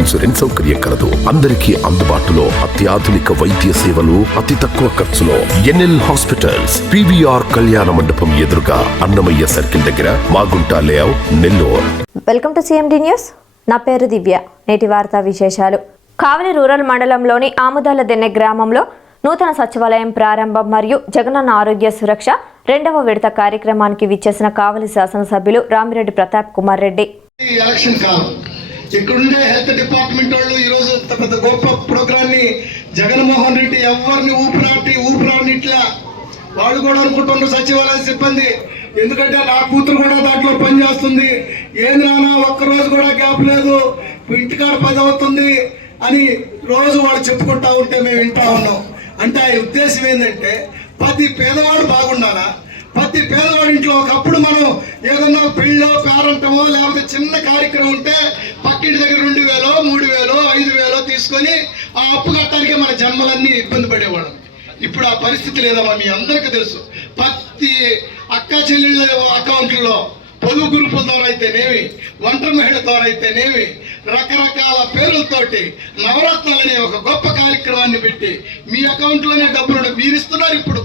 Insurance సౌకర్యం కలదు. అందరికీ అందుబాటులో అత్యాధునిక వైద్య సేవలు అతి తక్కువ ఖర్చులో ఎన్ఎల్ హాస్పిటల్స్ పివిఆర్ కళ్యాణ మండపం ఎదురుగా అన్నమయ్య సర్కిల్ దగ్గర Magunta layout Nellore. Welcome to CMD news. నా పేరు దివ్య. నేటి వార్తా విశేషాలు. కావలి రూరల్ మండలంలోని ఆముదాల దెన్నె గ్రామంలో నూతన సచివాలయం ప్రారంభం మరియు జగనన్న ఆరోగ్య సురక్ష రెండవ విడత కార్యక్రమానికి విచ్చేసిన కావలి శాసనసభ్యులు రామిరెడ్డి ప్రతాప్ కుమార్ రెడ్డి. ఈ ఎలక్షన్ కాలం. ఇక్కడుండే హెల్త్ డిపార్ట్మెంట్ వాళ్ళు ఈరోజు పెద్ద గొప్ప ప్రోగ్రామ్ని జగన్మోహన్ రెడ్డి ఎవరిని ఊపిరాటి ఊపిరానిట్లా వాళ్ళు కూడా అనుకుంటున్నారు సచివాలయ సిబ్బంది. ఎందుకంటే నా కూతురు కూడా దాంట్లో పనిచేస్తుంది. ఏంది నాన్న ఒక్కరోజు కూడా గ్యాప్ లేదు. ఇంటికాడ పది అవుతుంది అని రోజు వాళ్ళు చెప్పుకుంటా ఉంటే మేము వింటా ఉన్నాం. అంటే ఆ ఉద్దేశం ఏంటంటే ప్రతి పేదవాడు బాగుండాలా ప్రతి పేదవాడి ఇంట్లో ఒకప్పుడు మనం ఏదన్నా పెళ్ళో పేరంటమో లేకపోతే చిన్న కార్యక్రమం ఉంటే పక్కింటి దగ్గర రెండు వేలో మూడు వేలో ఐదు వేలో తీసుకొని ఆ అప్పు కట్టడానికే మన జన్మలన్నీ ఇబ్బంది పడేవాళ్ళం. ఇప్పుడు ఆ పరిస్థితి లేదమ్మా మీ అందరికీ తెలుసు. ప్రతి అక్క చెల్లెళ్ళ అకౌంట్లో పొదుపు గ్రూపుల ద్వారా అయితేనేమి ఒంటరి మహిళ ద్వారా అయితేనేమి రకరకాల పేర్లతోటి నవరత్నాలు అనే ఒక గొప్ప కార్యక్రమాన్ని పెట్టి మీ అకౌంట్లోనే డబ్బులు మీరు ఇస్తున్నారు ఇప్పుడు.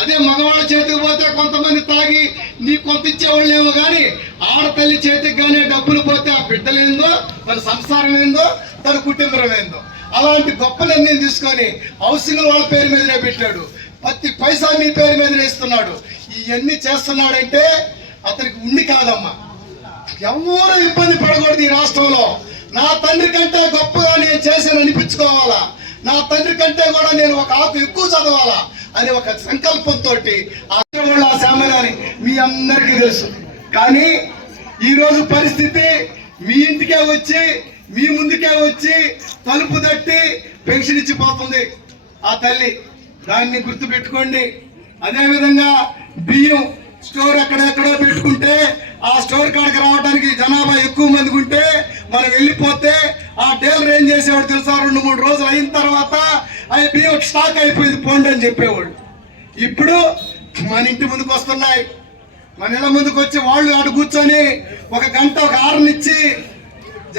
అదే మగవాళ్ళ చేతికి పోతే కొంతమంది తాగి నీ కొంత ఇచ్చేవాళ్ళేమో కానీ ఆడతల్లి చేతికి కానీ డబ్బులు పోతే ఆ బిడ్డలేందో తన సంసారం ఏందో తన కుటుంబం ఏందో అలాంటి గొప్ప నిర్ణయం తీసుకొని హౌసింగ్ వాళ్ళ పేరు మీదనే పెట్టాడు. ప్రతి పైసా మీ పేరు మీదనే ఇస్తున్నాడు. ఇవన్నీ చేస్తున్నాడంటే అతనికి ఉండి కాదమ్మా. ఎవరు ఇబ్బంది పడకూడదు ఈ రాష్ట్రంలో. నా తండ్రి కంటే గొప్పగా నేను చేశాను అనిపించుకోవాలా నా తండ్రి కంటే కూడా నేను ఒక ఆకు ఎక్కువ చదవాలా అని ఒక సంకల్పంతో ఆ శ్యామలని మీ అందరికీ తెలుసు. కానీ ఈరోజు పరిస్థితి మీ ఇంటికే వచ్చి మీ ముందుకే వచ్చి తలుపు తట్టి పెన్షన్ ఇచ్చిపోతుంది. ఆ తల్లి దాన్ని గుర్తుపెట్టుకోండి. అదేవిధంగా బియ్యం స్టోర్ ఎక్కడెక్కడో పెట్టుకుంటే ఆ స్టోర్ కాడికి రావడానికి జనాభా ఎక్కువ మంది ఉంటే మనం వెళ్ళిపోతే ఆ డీలర్ ఏం చేసేవాడు తెలుసా? రెండు మూడు రోజులు అయిన తర్వాత అవి బియ్యం స్టాక్ అయిపోయింది పోండి అని చెప్పేవాడు. ఇప్పుడు మన ఇంటి ముందుకు వస్తున్నాయి. మన ఇళ్ళ ముందుకు వచ్చి వాళ్ళు ఆడు కూర్చొని ఒక గంట ఒక ఆరునిచ్చి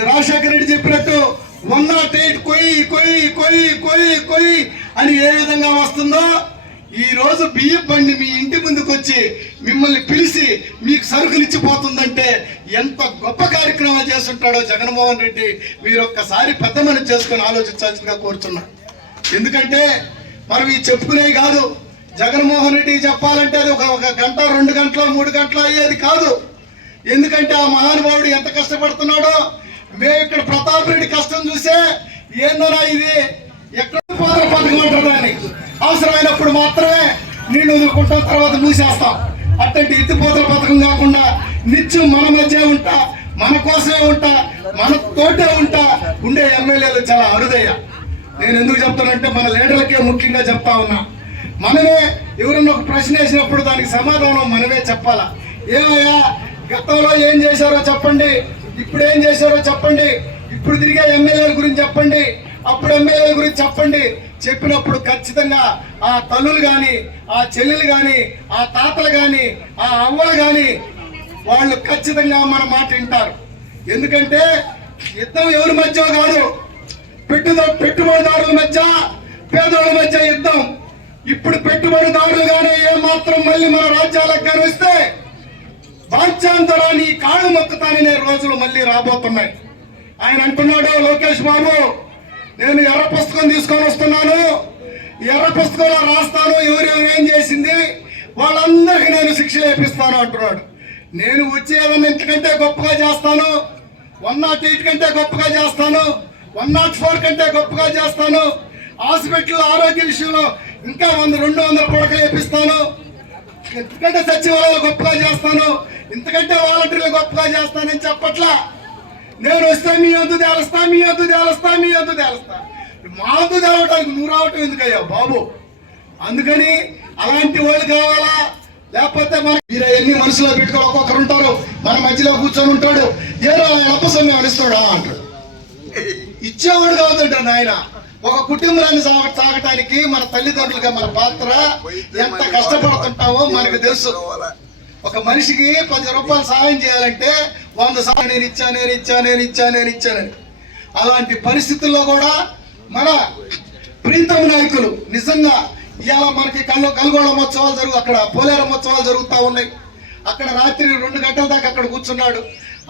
రాజశేఖర రెడ్డి చెప్పినట్టు ఉన్న టైట్ కొయ్యి కొయ్యి కొయ్యి కొయ్యి కొయ్యి అని ఏ విధంగా వస్తుందో ఈ రోజు బియ్యం బండి మీ ఇంటి ముందుకు వచ్చి మిమ్మల్ని పిలిచి మీకు సరుకులు ఇచ్చిపోతుందంటే ఎంత గొప్ప కార్యక్రమాలు చేస్తుంటాడో జగన్మోహన్ రెడ్డి మీరు ఒక్కసారి పెద్ద మనం చేసుకొని ఆలోచించాల్సిందిగా కోరుతున్నా. ఎందుకంటే మనం ఈ చెప్పుకునేవి కాదు జగన్మోహన్ రెడ్డి చెప్పాలంటే అది ఒక ఒక గంట రెండు గంటల మూడు గంటల అయ్యేది కాదు. ఎందుకంటే ఆ మహానుభావుడు ఎంత కష్టపడుతున్నాడో మేము ఇక్కడ ప్రతాప్ రెడ్డి కష్టం చూసే ఏందన్నా ఇది? ఎక్కడ పోదల పథకం అంటారు దాన్ని? అవసరమైనప్పుడు మాత్రమే నీళ్ళు వదులుకుంటాం తర్వాత మూసేస్తాం. అట్టంటి ఎత్తిపోతల పథకం కాకుండా నిత్యం మన మధ్య ఉంటా మన కోసమే ఉంటా మన తోటే ఉంటా ఉండే ఎమ్మెల్యేలు చాలా అరుదయ్య నేను ఎందుకు చెప్తానంటే మన లీడర్లకే ముఖ్యంగా చెప్తా ఉన్నా. మనమే ఎవరన్నా ఒక ప్రశ్న వేసినప్పుడు దానికి సమాధానం మనమే చెప్పాలా? ఏమయ్యా గతంలో ఏం చేశారో చెప్పండి ఇప్పుడు ఏం చేశారో చెప్పండి ఇప్పుడు తిరిగే ఎమ్మెల్యేల గురించి చెప్పండి అప్పుడు ఎమ్మెల్యేల గురించి చెప్పండి చెప్పినప్పుడు ఖచ్చితంగా ఆ తల్లులు కానీ ఆ చెల్లెలు కానీ ఆ తాతలు కానీ ఆ అవ్వలు కానీ వాళ్ళు ఖచ్చితంగా మన మాట వింటారు. ఎందుకంటే యుద్ధం ఎవరి మధ్య కాదు పెట్టుదో పెట్టుబడిదారుల మధ్య పేదోళ్ళ మధ్య యుద్ధం. ఇప్పుడు పెట్టుబడిదారులు కానీ ఏమాత్రం మళ్ళీ మన రాజ్యాలకు గర్విస్తే బాధ్యాంతరాన్ని కాళ్ళు మొక్కుతాననే రోజులు మళ్ళీ రాబోతున్నాయి. ఆయన అంటున్నాడు లోకేష్ బాబు నేను ఎర్ర పుస్తకం తీసుకొని వస్తున్నాను. ఎర్ర పుస్తకంలో రాస్తాను. ఎవరెవరు ఏం చేసింది? వాళ్ళందరికీ నేను శిక్ష వేపిస్తాను అంటున్నాడు. నేను వచ్చి ఏదన్నా ఇంతకంటే గొప్పగా చేస్తాను? వన్ నాట్ ఎయిట్ కంటే గొప్పగా చేస్తాను? వన్ నాట్ ఫోర్ కంటే గొప్పగా చేస్తాను? హాస్పిటల్ ఆరోగ్య విషయంలో ఇంకా వంద రెండు వందల పడకలు వేపిస్తాను. ఇంతకంటే సచివాలయాలు గొప్పగా చేస్తాను. ఇంతకంటే వాలంటీర్లు గొప్పగా చేస్తానని చెప్పట్లా. నేను వస్తే మీ అందు తేలుస్తా మీ అందు తేలుస్తా మీ అందు తేలుస్తా మా అందు తేవటానికి నువ్వు రావటం ఎందుకయ్యా బాబు? అందుకని అలాంటి వాళ్ళు కావాలా? లేకపోతే మన మీరు ఎన్ని మనసులో పెట్టుకో ఒక్కొక్కరు ఉంటారు మన మధ్యలో కూర్చొని ఉంటాడు. ఏదో అప్ప సమయం ఇస్తాడా అంటాడు. ఇచ్చేవాడు కాదంట నాయన. ఒక కుటుంబాన్ని సాగటానికి మన తల్లిదండ్రులుగా మన పాత్ర ఎంత కష్టపడుతుంటామో మనకు తెలుసు. ఒక మనిషికి పది రూపాయలు సహాయం చేయాలంటే వంద సార్లు నేను ఇచ్చా నేను ఇచ్చా నేను ఇచ్చా నేను ఇచ్చానని అలాంటి పరిస్థితుల్లో కూడా మన ప్రీతమ నాయకులు నిజంగా ఇవాళ మనకి కళ్ళు కల్గోళం మహోత్సవాలు జరుగు అక్కడ పోలేర మహోత్సవాలు జరుగుతూ ఉన్నాయి. అక్కడ రాత్రి రెండు గంటల దాకా అక్కడ కూర్చున్నాడు.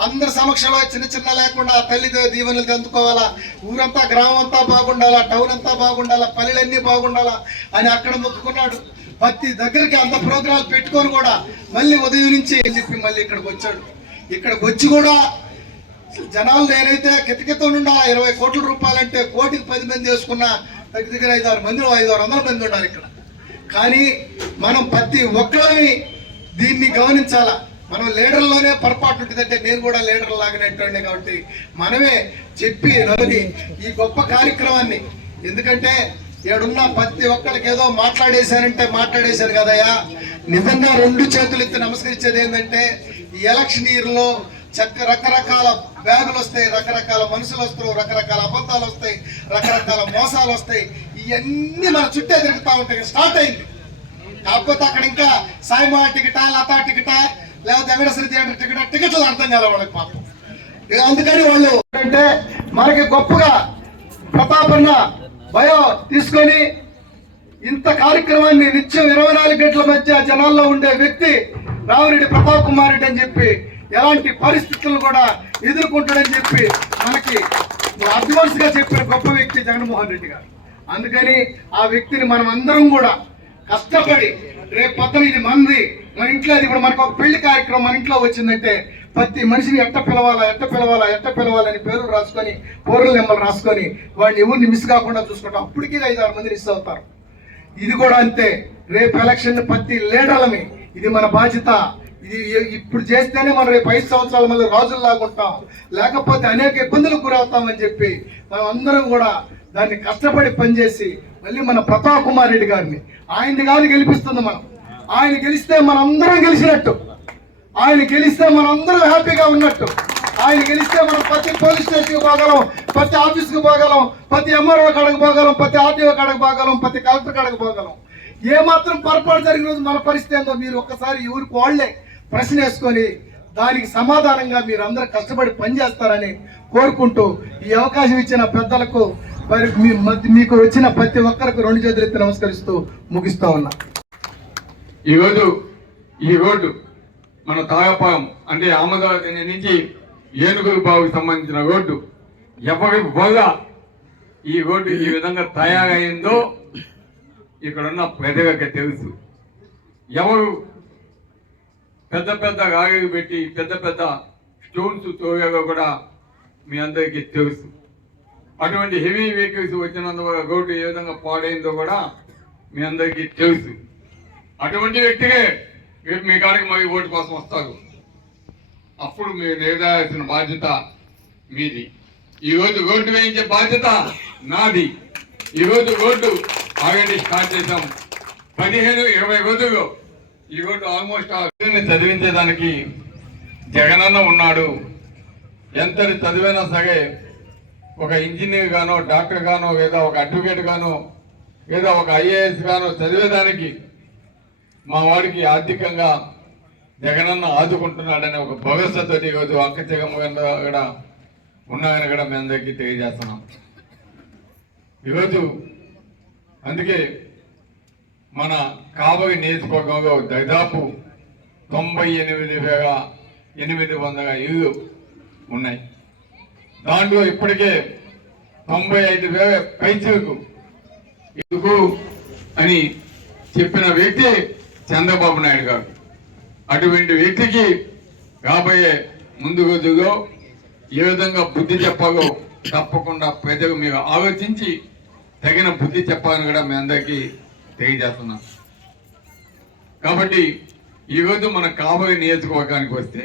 అందరి సమక్షంలో చిన్న చిన్న లేకుండా తల్లి దీవెనలు తెందుకోవాలా ఊరంతా గ్రామం అంతా బాగుండాలా? టౌన్ అంతా బాగుండాలా? పల్లెలన్నీ బాగుండాలా? అని అక్కడ మొక్కుకున్నాడు. ప్రతి దగ్గరికి అంత ప్రోగ్రాం పెట్టుకొని కూడా మళ్ళీ ఉదయం నుంచి చెప్పి మళ్ళీ ఇక్కడికి వచ్చాడు. ఇక్కడికి వచ్చి కూడా జనాలు నేనైతే కితకిత ఉండా ఇరవై కోట్ల రూపాయలంటే కోటికి పది మంది చేసుకున్న దగ్గర దగ్గర ఐదు ఆరు మంది ఐదు ఆరు వందల మంది ఉన్నారు ఇక్కడ. కానీ మనం ప్రతి ఒక్కరిని దీన్ని గమనించాలా? మనం లీడర్లోనే పొరపాటు ఉంటుందంటే నేను కూడా లీడర్ లాగానే కాబట్టి మనమే చెప్పి నలుని ఈ గొప్ప కార్యక్రమాన్ని. ఎందుకంటే ఏడున్న ప్రతి ఒక్కరికి ఏదో మాట్లాడేశారంటే మాట్లాడేశారు కదయ్యా. నిజంగా రెండు చేతులు ఎత్తి నమస్కరించేది ఏంటంటే ఈ ఎలక్షన్ ఇయర్లో చక్క రకరకాల బ్యాగులు వస్తాయి రకరకాల మనుషులు వస్తారు రకరకాల అబద్ధాలు వస్తాయి రకరకాల మోసాలు వస్తాయి. ఇవన్నీ మన చుట్టే తిరుగుతూ ఉంటాయి స్టార్ట్ అయింది. కాకపోతే అక్కడ ఇంకా సాయిమా టికెటా లతా టికెటా లేకపోతే వెంకటేశ్వర థియేటర్ టికెటా టికెట్లు అర్థం కాలే వాళ్ళకి పాపం. ఇక అందుకని వాళ్ళు అంటే మనకి గొప్పగా ప్రతాపన్న భయం తీసుకొని ఇంత కార్యక్రమాన్ని నిత్యం ఇరవై నాలుగు గంటల మధ్య జనాల్లో ఉండే వ్యక్తి రావిరెడ్డి ప్రతాప్ కుమార్ రెడ్డి అని చెప్పి ఎలాంటి పరిస్థితులను కూడా ఎదుర్కొంటాడని చెప్పి మనకి అడ్వాన్స్గా చెప్పిన గొప్ప వ్యక్తి జగన్మోహన్ రెడ్డి గారు. అందుకని ఆ వ్యక్తిని మనం అందరం కూడా కష్టపడి రేపు పొద్దున ఇది మంది మన ఇంట్లో అది ఇప్పుడు మనకు ఒక పెళ్ళి కార్యక్రమం మన ఇంట్లో వచ్చిందంటే ప్రతి మనిషిని ఎట్ట పిలవాలా ఎట్ట పిలవాలా ఎట్ట పిలవాలని పేరు రాసుకొని పౌరుల నెంబర్లు రాసుకొని వాడిని ఎవరిని మిస్ కాకుండా చూసుకుంటాం. అప్పటికీ ఐదు ఆరు మంది మిస్ అవుతారు. ఇది కూడా అంతే. రేపు ఎలక్షన్ ప్రతి లీడర్లమి. ఇది మన బాధ్యత. ఇది ఇప్పుడు చేస్తేనే మనం రేపు ఐదు సంవత్సరాల మళ్ళీ రాజుల్లాగా ఉంటాం. లేకపోతే అనేక ఇబ్బందులకు గురవుతామని చెప్పి మనం అందరం కూడా దాన్ని కష్టపడి పనిచేసి మళ్ళీ మన ప్రతాప్ కుమార్ రెడ్డి గారిని ఆయన్ని కానీ గెలిపిస్తుంది మనం. ఆయన గెలిస్తే మనం అందరం గెలిచినట్టు. ఆయన గెలిస్తే మనం అందరం హ్యాపీగా ఉన్నట్టు. ఆయన గెలిస్తే మనం ప్రతి పోలీస్ స్టేషన్కి పోగలం ప్రతి ఆఫీస్కి పోగలం ప్రతి ఎంఆర్ఓ కాడకు పోగలం ప్రతి ఆర్టీఓ కాడకు పోగలం ప్రతి కలెక్టర్ కాడకు పోగలం. ఏమాత్రం పొరపాటు జరిగిన రోజు మన పరిస్థితి ఏందో మీరు ఒక్కసారి ఊరికి వాళ్ళే ప్రశ్న వేసుకొని దానికి సమాధానంగా మీరు అందరూ కష్టపడి పనిచేస్తారని కోరుకుంటూ ఈ అవకాశం ఇచ్చిన పెద్దలకు మరి మీ మీకు వచ్చిన ప్రతి ఒక్కరికి రెండు చేతులు ఎత్తి నమస్కరిస్తూ ముగిస్తా ఉన్నా. ఈరోజు ఈ రోడ్డు మన తాగపాలెం అంటే ఆమదాబాద్ నుంచి ఏనుగుల బావుకి సంబంధించిన రోడ్డు ఎవరికి పోగా ఈ రోడ్డు ఈ విధంగా తయారైందో ఇక్కడున్న ప్రజలకి తెలుసు. ఎవరు పెద్ద పెద్ద రాగలు పెట్టి పెద్ద పెద్ద స్టోన్స్ తోగాలో కూడా మీ అందరికీ తెలుసు. అటువంటి హెవీ వెహికల్స్ వచ్చినందువల్ల రోడ్డు ఏ విధంగా పాడైందో కూడా మీ అందరికీ తెలుసు. అటువంటి వ్యక్తిగా రేపు మీ కాడికి మళ్ళీ ఓటు కోసం వస్తారు. అప్పుడు మీరు నిర్ధారించిన బాధ్యత మీది. ఈ రోజు రోడ్డు వేయించే బాధ్యత నాది. ఈరోజు ఓటు రోడ్డు ఆల్రెడీ స్టార్ట్ చేశాం. పదిహేను ఇరవై రోజులు ఈ రోడ్డు ఆల్మోస్ట్ ఆ చదివించేదానికి జగనన్న ఉన్నాడు. ఎంతటి చదివైనా సరే ఒక ఇంజనీర్ గానో డాక్టర్ గానో లేదా ఒక అడ్వకేట్ గానో లేదా ఒక ఐఏఎస్ గానో చదివేదానికి మా వాడికి ఆర్థికంగా జగనన్న ఆదుకుంటున్నాడనే ఒక భవిష్యత్తు ఈరోజు అక్క జగన్ కూడా ఉన్నాయని కూడా మీ అందరికీ తెలియజేస్తున్నాం. ఈరోజు అందుకే మన కాబోయే నియోజకవర్గంలో దాదాపు తొంభై ఎనిమిది వేల ఎనిమిది వందల ఇళ్ళు ఉన్నాయి. దాంట్లో ఇప్పటికే తొంభై ఐదు వేల పైచలకు ఎందుకు అని చెప్పిన వ్యక్తి చంద్రబాబు నాయుడు గారు. అటువంటి వ్యక్తికి రాబోయే ముందు రోజుల్లో ఏ విధంగా బుద్ధి చెప్పాలో తప్పకుండా ప్రజలు మీరు ఆలోచించి తగిన బుద్ధి చెప్పాలని కూడా మీ అందరికీ తెలియజేస్తున్నాం. కాబట్టి ఈరోజు మన కాబోయే నియోజకవర్గానికి వస్తే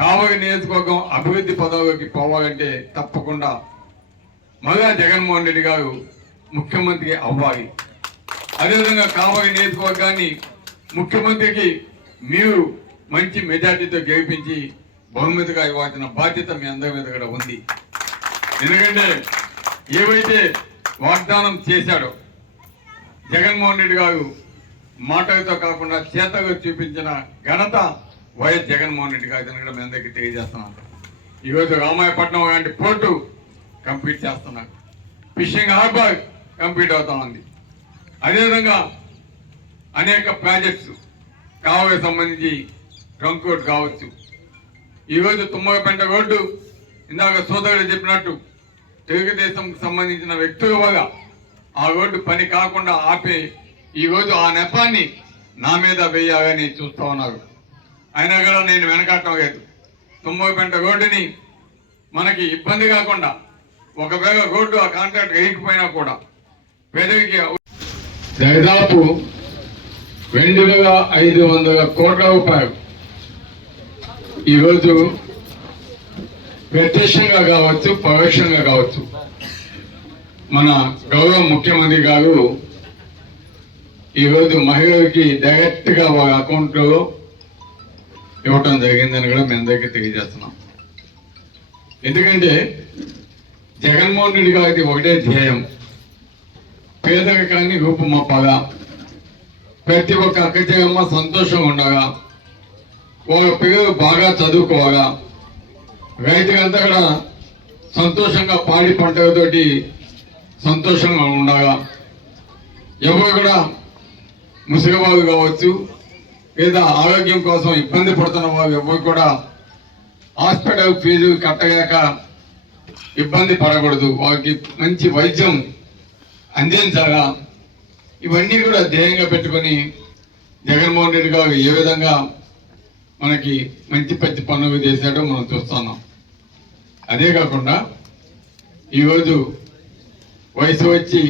కావలి నియోజకవర్గం అభివృద్ధి పదవికి పోవాలంటే తప్పకుండా మళ్ళా జగన్మోహన్ రెడ్డి గారు ముఖ్యమంత్రి అవ్వాలి. అదేవిధంగా కావలి నియోజకవర్గాన్ని ముఖ్యమంత్రికి మీరు మంచి మెజార్టీతో గెలిపించి బహుమతిగా ఇవ్వాల్సిన బాధ్యత మీ అందరి మీద కూడా ఉంది. ఎందుకంటే ఏవైతే వాగ్దానం చేశాడో జగన్మోహన్ రెడ్డి గారు మాటలతో కాకుండా చేతగా చూపించిన ఘనత వైఎస్ జగన్మోహన్ రెడ్డి గారు కూడా మీ అందరికీ తెలియజేస్తున్నాను ఈరోజు రామాయపట్నం లాంటి పోర్టు కంప్లీట్ చేస్తున్నారు. ఫిషింగ్ హార్బర్ కంప్లీట్ అవుతా ఉంది. అదేవిధంగా అనేక ప్రాజెక్ట్స్ కావలికి సంబంధించి ట్రంక్ రోడ్ కావచ్చు. ఈరోజు తుమ్మగపెంట రోడ్డు ఇందాక సోదరుడు చెప్పినట్టు తెలుగుదేశంకు సంబంధించిన వ్యక్తులు వల్ల ఆ రోడ్డు పని కాకుండా ఆపే ఈరోజు ఆ నెపాన్ని నా మీద వేయాలని చూస్తూ ఉన్నారు. అయినా కూడా నేను వెనకాటం లేదు. తుమ్మగపెంట రోడ్డుని మనకి ఇబ్బంది కాకుండా ఒకవేళ రోడ్డు ఆ కాంట్రాక్ట్ వేయకపోయినా కూడా పేదరికి దాదాపు రెండు వేల ఐదు వందల కోట్ల రూపాయలు. ఈరోజు ప్రత్యక్షంగా కావచ్చు పరోక్షంగా కావచ్చు. మన గౌరవ ముఖ్యమంత్రి గారు ఈరోజు మహిళలకి డైరెక్ట్గా వాళ్ళ అకౌంట్లో ఇవ్వటం జరిగిందని కూడా మీ అందరికీ తెలియజేస్తున్నాం. ఎందుకంటే జగన్మోహన్ రెడ్డి గారికి ఒకటే ధ్యేయం. పేదరికాన్ని రూపుమప్పగా ప్రతి ఒక్క అక్కచెల్లమ్మ సంతోషంగా ఉండగా వాళ్ళ పిల్లలు బాగా చదువుకోగా రైతులంతా కూడా సంతోషంగా పాడి పంటలతోటి సంతోషంగా ఉండగా ఎవరు కూడా ముసలివాళ్ళు కావచ్చు లేదా ఆరోగ్యం కోసం ఇబ్బంది పడుతున్న వాళ్ళు ఎవరు కూడా హాస్పిటల్ ఫీజు కట్టలేక ఇబ్బంది పడకూడదు. వాళ్ళకి మంచి వైద్యం అందించగా ఇవన్నీ కూడా ధ్యేయంగా పెట్టుకొని జగన్మోహన్ రెడ్డి గారు ఏ విధంగా మనకి మంచి పెద్ద పనులు చేశాడో మనం చూస్తున్నాం. అదే కాకుండా ఈరోజు వయసు వచ్చి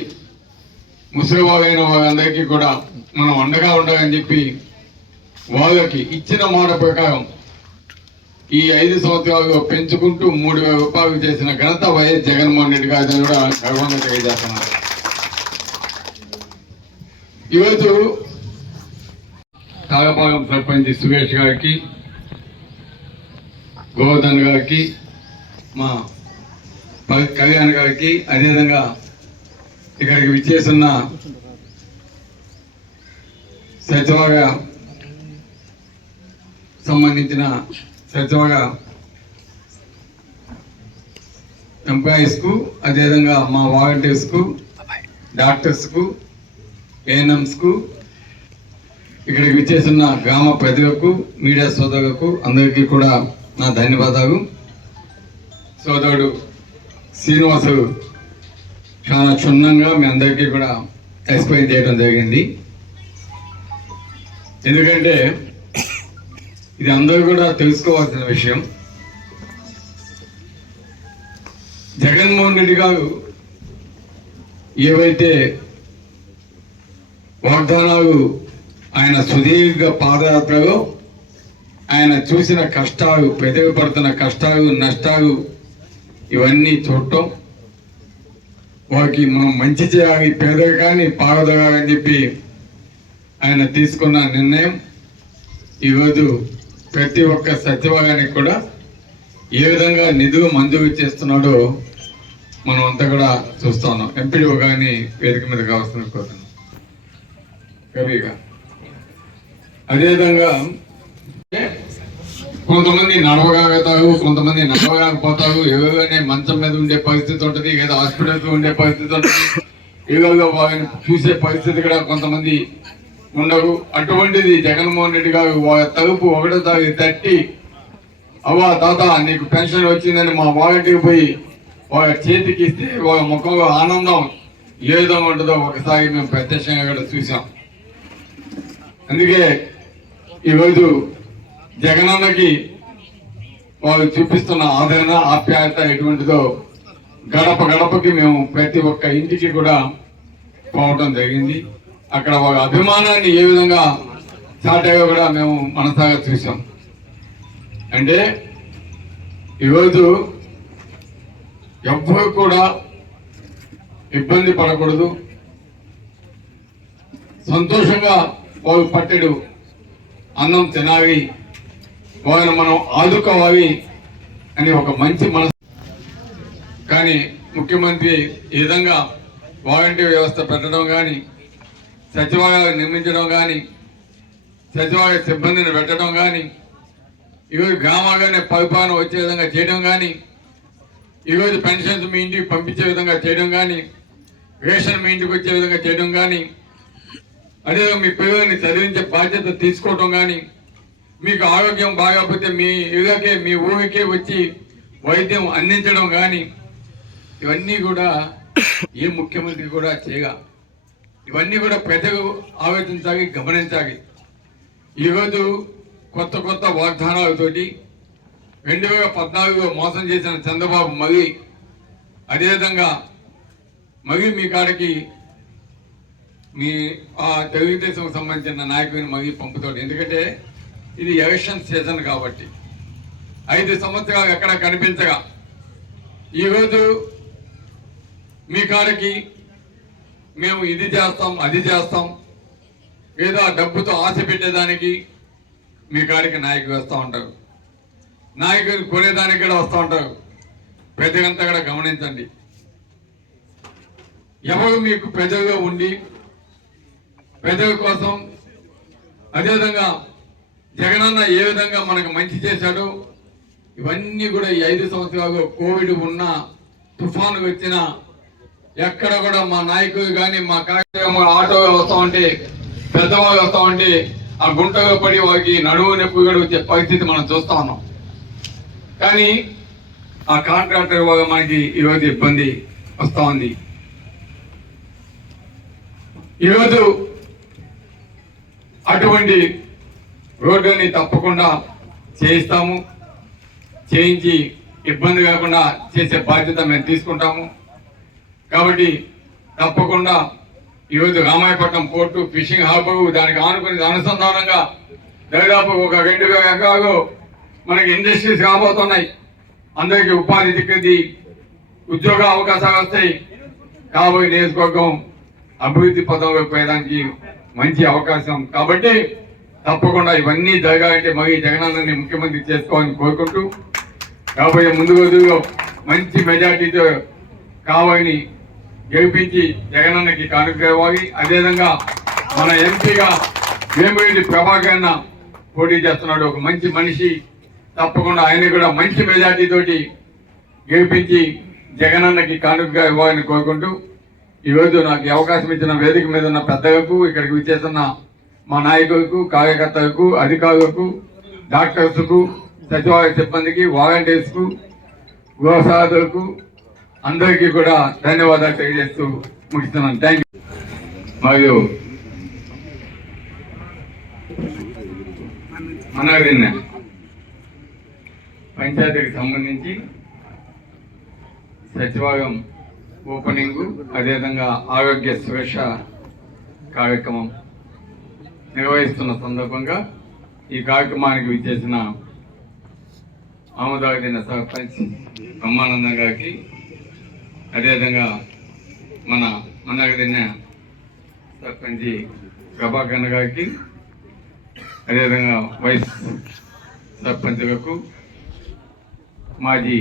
ముసలివాళ్ళైన వాళ్ళందరికీ కూడా మనం అండగా ఉండాలని చెప్పి వాళ్ళకి ఇచ్చిన మాట ప్రకారం ఈ ఐదు సంవత్సరాలుగా పెంచుకుంటూ మూడు వేల రూపాయలు చేసిన ఘనత వైఎస్ జగన్మోహన్ రెడ్డి గారు కూడా గర్వంగా తెలియజేస్తున్నారు ఈరోజు కాగపాలెం సర్పంచ్ సురేష్ గారికి గోవర్ధన్ గారికి మా కళ్యాణ్ గారికి అదేవిధంగా ఇక్కడికి విచ్చేస్తున్న సచివాలయ సంబంధించిన సచివాలయ ఎంప్లాయీస్కు అదేవిధంగా మా వాలంటీర్స్కు డాక్టర్స్కు ఏఎన్ఎంస్కు ఇక్కడికి విచ్చేసిన గ్రామ ప్రజలకు మీడియా సోదరులకు అందరికీ కూడా నా ధన్యవాదాలు. సోదరుడు శ్రీనివాసు చాలా క్షుణ్ణంగా మీ అందరికీ కూడా ఎక్స్ప్లెయిన్ చేయడం జరిగింది. ఎందుకంటే ఇది అందరూ కూడా తెలుసుకోవాల్సిన విషయం. జగన్మోహన్ రెడ్డి గారు ఏవైతే వాగ్దానాలు ఆయన సుదీర్ఘ పాదయాత్రలో ఆయన చూసిన కష్టాలు పెదవిపడుతున్న కష్టాలు నష్టాలు ఇవన్నీ చూడటం. వారికి మనం మంచి చేయాలి పేదరికాన్ని పారదోగాలని చెప్పి ఆయన తీసుకున్న నిర్ణయం. ఈరోజు ప్రతి ఒక్క సచివాలయానికి కూడా ఏ విధంగా నిధులు మంజూరు చేస్తున్నాడో మనం అంతా కూడా చూస్తున్నాం ఎంపీడీఓ కానీ వేదిక మీద కావాల్సిన కవిగా. అదేవిధంగా కొంతమంది నడవగలుగుతారు కొంతమంది నడవలేకపోతారు ఎవరైనా మంచం మీద ఉండే పరిస్థితి ఉంటుంది లేదా హాస్పిటల్స్ ఉండే పరిస్థితి ఉంటుంది ఏదో వారిని చూసే పరిస్థితి కూడా కొంతమంది ఉండరు. అటువంటిది జగన్మోహన్ రెడ్డి గారు తలుపు ఒకటో తారీఖు తట్టి అవ్వా తాత నీకు పెన్షన్ వచ్చిందని మా వాలంటీర్ పోయి వాళ్ళ చేతికి ఇస్తే వాళ్ళ ముఖంలో ఆనందం ఏ విధంగా ఉంటుందో ఒకసారి మేము ప్రత్యక్షంగా కూడా చూసాం అందుకే ఈరోజు జగనన్నకి వాళ్ళు చూపిస్తున్న ఆదరణ ఆప్యాయత ఎటువంటిదో గడప గడపకి మేము ప్రతి ఒక్క ఇంటికి కూడా పోవటం జరిగింది. అక్కడ ఒక అభిమానాన్ని ఏ విధంగా చాటాయో కూడా మేము మనసాగా చూసాం అంటే ఈరోజు ఎవ్వరు కూడా ఇబ్బంది పడకూడదు. సంతోషంగా వారు పట్టెడు అన్నం తినాలి. వారిని మనం ఆదుకోవాలి అని ఒక మంచి మనసు. కానీ ముఖ్యమంత్రి ఈ విధంగా వాలంటీర్ వ్యవస్థ పెట్టడం కానీ సచివాలయాలు నిర్మించడం కానీ సచివాలయ సిబ్బందిని పెట్టడం కానీ ఈరోజు గ్రామాగానే పరిపాలన వచ్చే విధంగా చేయడం కానీ ఈరోజు పెన్షన్స్ మీ ఇంటికి పంపించే విధంగా చేయడం కానీ రేషన్ మీ ఇంటికి వచ్చే విధంగా చేయడం కానీ అదేవిధంగా మీ పిల్లల్ని చదివించే బాధ్యత తీసుకోవటం కానీ మీకు ఆరోగ్యం బాగాపోతే మీ ఇళ్ళకే మీ ఊరికే వచ్చి వైద్యం అందించడం కానీ ఇవన్నీ కూడా ఏ ముఖ్యమంత్రి కూడా చేయగా ఇవన్నీ కూడా ప్రజలు ఆలోచించాలి గమనించాలి. ఈరోజు కొత్త కొత్త వాగ్దానాలతోటి రెండు వేల పద్నాలుగులో మోసం చేసిన చంద్రబాబు మళ్ళీ అదేవిధంగా మళ్ళీ మీ కాడికి మీ ఆ తెలుగుదేశం సంబంధించిన నాయకుని మళ్ళీ పంపుతాడు. ఎందుకంటే ఇది ఎలక్షన్ సీజన్ కాబట్టి. ఐదు సంవత్సరాలు ఎక్కడ కనిపించగా. ఈరోజు మీ కాడికి మేము ఇది చేస్తాం అది చేస్తాం ఏదో ఆ డబ్బుతో ఆశ పెట్టేదానికి మీ కాడికి నాయకులు వస్తూ ఉంటారు. నాయకులు కొనేదానికి కూడా వస్తూ ఉంటారు. ప్రజలంతా కూడా గమనించండి. ఎవరు మీకు ప్రజల్లో ఉండి ప్రజల కోసం అదేవిధంగా జగనన్న ఏ విధంగా మనకు మంచి చేశాడో ఇవన్నీ కూడా ఈ ఐదు సంవత్సరాలు కోవిడ్ ఉన్న తుఫాను వచ్చిన ఎక్కడ కూడా మా నాయకులు కానీ మా కార్యక్రమం ఆటో వస్తా ఉంటే పెద్దవాళ్ళు వస్తా ఉంటే ఆ గుంటలో పడి వారికి నడువు నొప్పి కూడా వచ్చే పరిస్థితి మనం చూస్తా ఉన్నాం. కానీ ఆ కాంట్రాక్టర్ వల్ల మనకి ఈరోజు ఇబ్బంది వస్తూ ఉంది. ఈరోజు అటువంటి రోడ్డుని తప్పకుండా చేయిస్తాము. చేయించి ఇబ్బంది కాకుండా చేసే బాధ్యత మేము తీసుకుంటాము. కాబట్టి తప్పకుండా ఈరోజు రామాయపట్నం పోర్టు ఫిషింగ్ హార్బర్ దానికి ఆనుకుని అనుసంధానంగా దాదాపు ఒక రెండు వేల ఎకరాలు మనకి ఇండస్ట్రీస్ రాబోతున్నాయి. అందరికీ ఉపాధి దిక్కుది. ఉద్యోగ అవకాశాలు వస్తాయి. కాబోయే నియోజకవర్గం అభివృద్ధి పదంలో పోయడానికి మంచి అవకాశం. కాబట్టి తప్పకుండా ఇవన్నీ జరగాలంటే మరి జగనన్నని ముఖ్యమంత్రి చేసుకోవాలని కోరుకుంటూ రాబోయే ముందు రోజుల్లో మంచి మెజార్టీతో కావాలని గెలిపించి జగనన్నకి కానుకోవాలి అదేవిధంగా మన ఎంపీగా వేమిరెడ్డి ప్రభాకర్ పోటీ చేస్తున్నాడు. ఒక మంచి మనిషి. తప్పకుండా ఆయన కూడా మంచి మెజార్టీతోటి గెలిపించి జగనన్నకి కానుకగా ఇవ్వాలని కోరుకుంటూ ఈరోజు నాకు అవకాశం ఇచ్చిన వేదిక మీద ఉన్న పెద్దలకు ఇక్కడికి విచ్చేసిన మా నాయకులకు కార్యకర్తలకు అధికారులకు డాక్టర్స్కు సచివాలయ సిబ్బందికి వాలంటీర్స్కు గృహసాధులకు అందరికీ కూడా ధన్యవాదాలు తెలియజేస్తూ ముగిస్తున్నాను. థ్యాంక్ యూ మరియు అనాగరిన్న పంచాయతీకి సంబంధించి సచివాలయం ఓపెనింగ్ అదేవిధంగా ఆరోగ్య సురక్ష కార్యక్రమం నిర్వహిస్తున్న సందర్భంగా ఈ కార్యక్రమానికి విచ్చేసిన ఆమదావదిన సర్పంచ్ బ్రహ్మానందం గారికి అదేవిధంగా మన మనగదిన సర్పంచ్ ప్రభాకర్ గారికి అదేవిధంగా వైస్ సర్పంచ్లకు మాజీ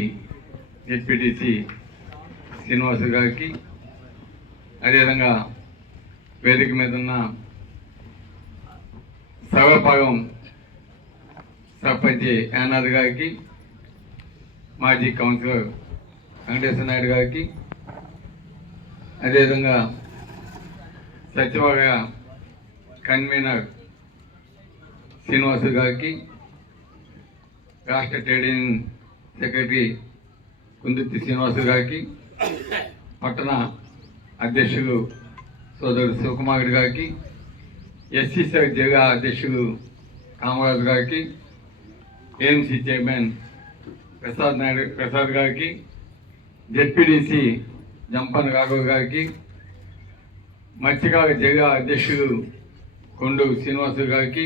డిప్యూటీసీ శ్రీనివాసు గారికి అదేవిధంగా వేదిక మీద ఉన్న సర్వపాగం సర్పంచి యానాథ్ గారికి మాజీ కౌన్సిలర్ వెంకటేశ్వర నాయుడు గారికి అదేవిధంగా సచివాలయ కన్వీనర్ శ్రీనివాసు గారికి రాష్ట్ర trade union secretary Kundurthi Srinivasu గారికి పట్టణ అధ్యక్షులు సోదరుడు శివకుమారుడు గారికి ఎస్సీ జిల్లా అధ్యక్షులు కామరాజు గారికి ఏఎంసీ చైర్మన్ ప్రసాద్ నాయుడు ప్రసాద్ గారికి జెడ్పీడీసీ జంపన్ రాఘవ్ గారికి మత్స్యకార జిల్లా అధ్యక్షులు కొండూరు శ్రీనివాసు గారికి